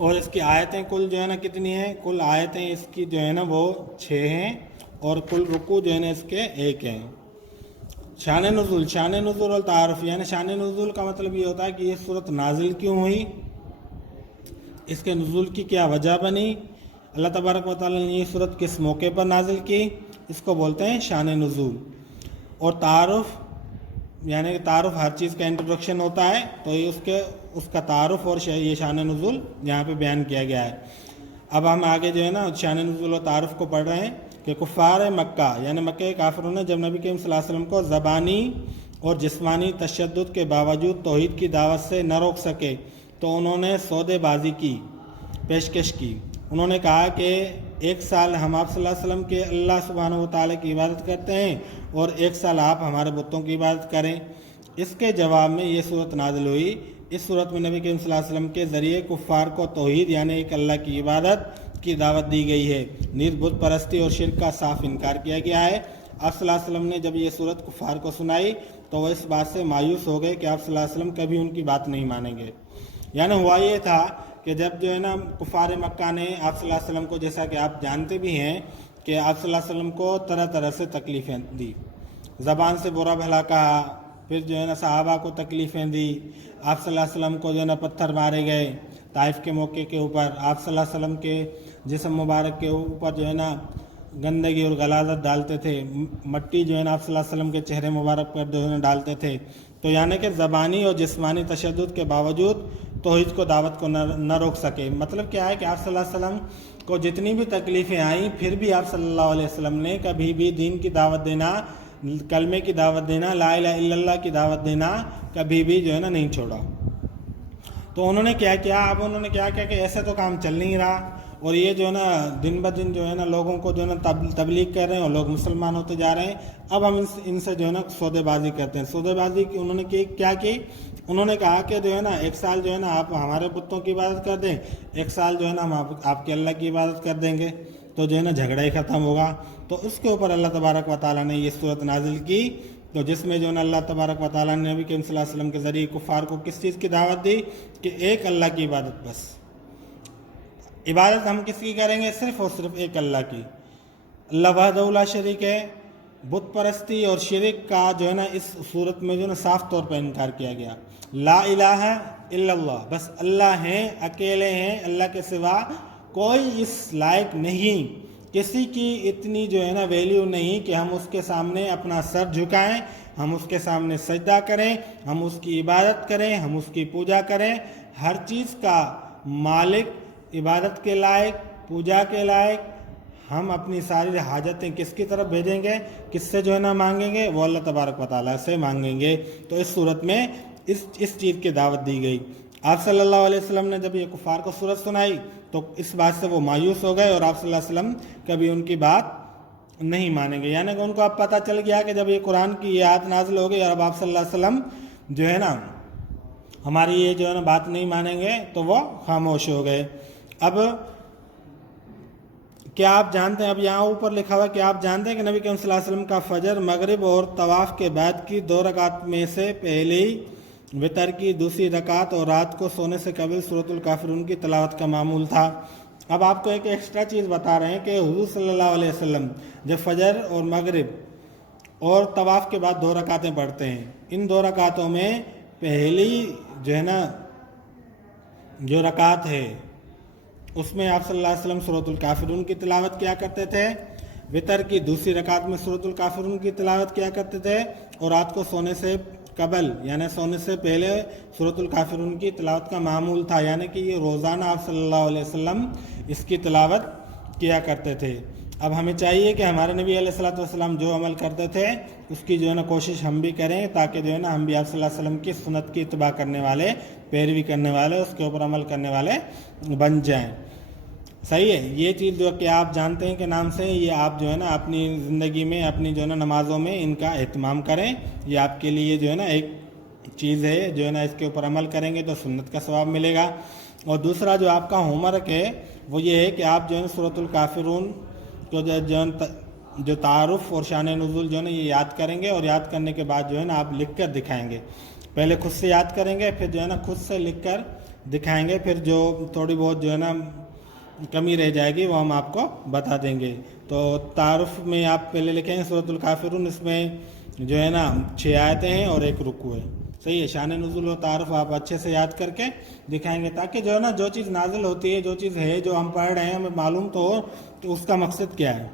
اور اس کی آیتیں کل جو ہے نا کتنی ہیں؟ کل آیتیں اس کی جو ہے نا وہ 6 ہیں اور کل رکوع جو ہے نا اس کے 1 ہیں۔ شان نزول اور تعارف، یعنی شان نزول کا مطلب یہ ہوتا ہے کہ یہ صورت نازل کیوں ہوئی، اس کے نزول کی کیا وجہ بنی، اللہ تبارک و تعالیٰ نے یہ صورت کس موقع پر نازل کی، اس کو بولتے ہیں شان نزول۔ اور تعارف، یعنی تعارف ہر چیز کا انٹروڈکشن ہوتا ہے، تو یہ اس کا تعارف اور یہ شان نزول یہاں پہ بیان کیا گیا ہے۔ اب ہم آگے جو ہے نا شان نزول اور تعارف کو پڑھ رہے ہیں کہ کفار مکہ یعنی مکہ کے کافروں نے جب نبی کریم صلی اللہ علیہ وسلم کو زبانی اور جسمانی تشدد کے باوجود توحید کی دعوت سے نہ روک سکے تو انہوں نے سودے بازی کی پیشکش کی۔ انہوں نے کہا کہ 1 سال ہم آپ صلی اللہ علیہ وسلم کے اللہ سبحانہ و تعالیٰ کی عبادت کرتے ہیں اور 1 سال آپ ہمارے بتوں کی عبادت کریں۔ اس کے جواب میں یہ صورت نازل ہوئی۔ اس صورت میں نبی کریم صلی اللہ علیہ وسلم کے ذریعے کفار کو توحید یعنی ایک اللہ کی عبادت کی دعوت دی گئی ہے، نیز بت پرستی اور شرک کا صاف انکار کیا گیا ہے۔ آپ صلی اللہ علیہ وسلم نے جب یہ صورت کفار کو سنائی تو وہ اس بات سے مایوس ہو گئے کہ آپ صلی اللہ علیہ وسلم کبھی ان کی بات نہیں مانیں گے۔ یعنی ہوا یہ تھا کہ جب جو ہے نا کفار مکہ نے آپ صلی اللہ علیہ وسلم کو، جیسا کہ آپ جانتے بھی ہیں کہ آپ صلی اللہ علیہ وسلم کو طرح طرح سے تکلیفیں دی، زبان سے برا بھلا کہا، پھر جو ہے نا صحابہ کو تکلیفیں دی، آپ صلی اللہ علیہ وسلم کو جو ہے نا پتھر مارے گئے طائف کے موقع کے اوپر، آپ صلی اللہ علیہ وسلم کے جسم مبارک کے اوپر جو ہے نا گندگی اور غلاظت ڈالتے تھے، مٹی جو ہے نا آپ صلی اللہ علیہ وسلم کے چہرے مبارک پر جو ہے نا ڈالتے تھے۔ تو یعنی کہ زبانی اور جسمانی تشدد کے باوجود توحید کو دعوت کو نہ روک سکے۔ مطلب کیا ہے کہ آپ صلی اللہ علیہ وسلم کو جتنی بھی تکلیفیں آئیں پھر بھی آپ صلی اللہ علیہ وسلم نے کبھی بھی دین کی دعوت دینا، کلمے کی دعوت دینا، لا الہ الا اللہ کی دعوت دینا کبھی بھی جو ہے نا نہیں چھوڑا۔ تو انہوں نے کیا کیا، اب انہوں نے کیا کیا کہ ایسے تو کام چل نہیں رہا اور یہ جو ہے نا دن بدن جو ہے نا لوگوں کو جو ہے نا تبلیغ کر رہے ہیں اور لوگ مسلمان ہوتے جا رہے ہیں، اب ہم ان سے جو ہے نا سودے بازی کرتے ہیں۔ سودے بازی کی انہوں نے کیا کی، انہوں نے کہا کہ جو ہے نا 1 سال جو ہے نا آپ ہمارے بتوں کی عبادت کر دیں، 1 سال جو ہے نا ہم آپ کے اللہ کی عبادت کر دیں گے، تو جو ہے نا جھگڑا ہی ختم ہوگا۔ تو اس کے اوپر اللہ تبارک و تعالیٰ نے یہ صورت نازل کی، تو جس میں جو ہے نا اللہ تبارک و تعالیٰ نے نبی کریم صلی اللہ علیہ وسلم کے ذریعے کفار کو کس چیز کی دعوت دی کہ ایک اللہ کی عبادت، بس عبادت ہم کس کی کریں گے، صرف اور صرف ایک اللہ کی۔ اللہ وحدہ لا شریک ہے۔ بت پرستی اور شرک کا جو ہے نا اس صورت میں جو ہے نا صاف طور پر انکار کیا گیا۔ لا الہ الا اللہ، بس اللہ ہیں، اکیلے ہیں، اللہ کے سوا کوئی اس لائق نہیں، کسی کی اتنی جو ہے نا ویلیو نہیں کہ ہم اس کے سامنے اپنا سر جھکائیں، ہم اس کے سامنے سجدہ کریں، ہم اس کی عبادت کریں، ہم اس کی پوجا کریں۔ ہر چیز کا مالک، عبادت کے لائق، پوجا کے لائق، ہم اپنی ساری حاجتیں کس کی طرف بھیجیں گے، کس سے جو ہے نا مانگیں گے، وہ اللہ تبارک و تعالیٰ سے مانگیں گے۔ تو اس صورت میں اس چیز کی دعوت دی گئی۔ آپ صلی اللہ علیہ وسلم نے جب یہ کفار کو صورت سنائی تو اس بات سے وہ مایوس ہو گئے اور آپ صلی اللہ علیہ وسلم کبھی ان کی بات نہیں مانیں گے۔ یعنی کہ ان کو اب پتہ چل گیا کہ جب یہ قرآن کی یہ آیت نازل ہو گئی اور اب آپ صلی اللہ علیہ وسلم جو ہے نا ہماری یہ جو ہے نا بات نہیں مانیں گے تو وہ خاموش ہو گئے۔ اب کیا آپ جانتے ہیں، اب یہاں اوپر لکھا ہوا کہ آپ جانتے ہیں کہ نبی کریم صلی اللہ علیہ وسلم کا فجر، مغرب اور طواف کے بعد کی 2 رکعت میں سے پہلی وتر کی 2 رکعت اور رات کو سونے سے قبل سورۃ الکافرون کی تلاوت کا معمول تھا۔ اب آپ کو ایک ایکسٹرا چیز بتا رہے ہیں کہ حضور صلی اللہ علیہ وسلم جب فجر اور مغرب اور طواف کے بعد 2 رکعتیں پڑھتے ہیں، ان 2 رکعتوں میں پہلی جو ہے نا جو رکعت ہے اس میں آپ صلی اللہ علیہ وسلم سورۃ الکافرون کی تلاوت کیا کرتے تھے، وتر کی 2 رکعت میں سورۃ الکافرون کی تلاوت کیا کرتے تھے، اور رات کو سونے سے قبل یعنی سونے سے پہلے سورۃ الکافرون کی تلاوت کا معمول تھا۔ یعنی کہ یہ روزانہ آپ صلی اللہ علیہ وسلم اس کی تلاوت کیا کرتے تھے۔ اب ہمیں چاہیے کہ ہمارے نبی علیہ الصلوۃ والسلام جو عمل کرتے تھے اس کی جو ہے نا کوشش ہم بھی کریں، تاکہ جو ہے نا ہم بھی آپ صلی اللہ علیہ وسلم کی سنت کی اتباع کرنے والے، پیروی کرنے والے، اس کے اوپر عمل کرنے والے بن جائیں۔ صحیح ہے، یہ چیز جو کہ آپ جانتے ہیں کہ نام سے، یہ آپ جو ہے نا اپنی زندگی میں، اپنی جو ہے نا نمازوں میں ان کا اہتمام کریں۔ یہ آپ کے لیے جو ہے نا ایک چیز ہے، جو ہے نا اس کے اوپر عمل کریں گے تو سنت کا ثواب ملے گا۔ اور دوسرا جو آپ کا ہوم ورک ہے وہ یہ ہے کہ آپ جو ہے نا سورۃ الکافرون کو جو تعارف اور شان نزول جو ہے نا یہ یاد کریں گے، اور یاد کرنے کے بعد جو ہے نا آپ لکھ کر دکھائیں گے۔ پہلے خود سے یاد کریں گے، پھر جو ہے نا خود سے لکھ کر دکھائیں گے, پھر جو تھوڑی بہت جو ہے نا کمی رہ جائے گی وہ ہم آپ کو بتا دیں گے. تو تعارف میں آپ پہلے لکھیں گے سورۃ الکافرون, اس میں جو ہے نا 6 آیتیں ہیں اور 1 رکوع ہے. صحیح ہے. شان نزول و تعارف آپ اچھے سے یاد کر کے دکھائیں گے, تاکہ جو ہے نا جو چیز نازل ہوتی ہے, جو چیز ہے جو ہم پڑھ رہے ہیں, ہمیں معلوم تو ہو کہ اس کا مقصد کیا ہے.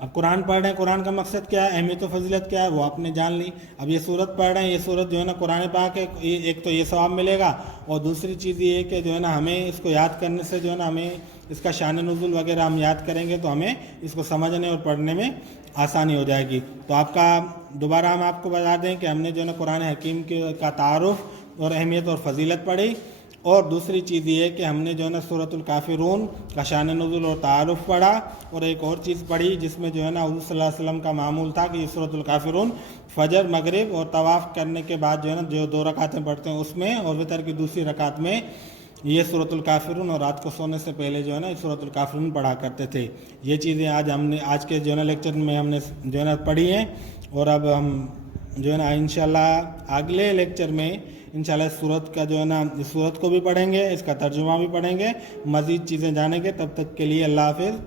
اب قرآن پڑھ رہے ہیں, قرآن کا مقصد کیا ہے, اہمیت و فضیلت کیا ہے, وہ آپ نے جان لی. اب یہ سورت پڑھ رہے ہیں, یہ سورت جو ہے نا قرآن پاک ہے, ایک تو یہ ثواب ملے گا, اور دوسری چیز یہ ہے کہ جو ہے نا ہمیں اس کو یاد کرنے سے جو ہے نا ہمیں اس کا شان نزول وغیرہ ہم یاد کریں گے تو ہمیں اس کو سمجھنے اور پڑھنے میں آسانی ہو جائے گی. تو آپ کا دوبارہ ہم آپ کو بتا دیں کہ ہم نے جو ہے نا قرآن حکیم کا تعارف اور اہمیت اور فضیلت پڑھی, اور دوسری چیز یہ ہے کہ ہم نے جو ہے نا سورۃ الکافرون کا شان نزول اور تعارف پڑھا, اور ایک اور چیز پڑھی جس میں جو ہے نا حضور صلی اللہ علیہ وسلم کا معمول تھا کہ یہ سورۃ الکافرون فجر مغرب اور طواف کرنے کے بعد جو ہے نا جو 2 رکعتیں پڑھتے ہیں اس میں, اور وتر کی دوسری رکعت میں یہ سورۃ الکافرون, اور رات کو سونے سے پہلے جو ہے نا سورۃ الکافرون پڑھا کرتے تھے. یہ چیزیں آج کے جو ہے نا لیکچر میں ہم نے جو ہے نا پڑھی ہیں, اور اب ہم جو ہے نا انشاءاللہ اگلے لیکچر میں انشاءاللہ اس سورت کا جو ہے نا اس سورت کو بھی پڑھیں گے, اس کا ترجمہ بھی پڑھیں گے, مزید چیزیں جانیں گے. تب تک کے لیے اللہ حافظ.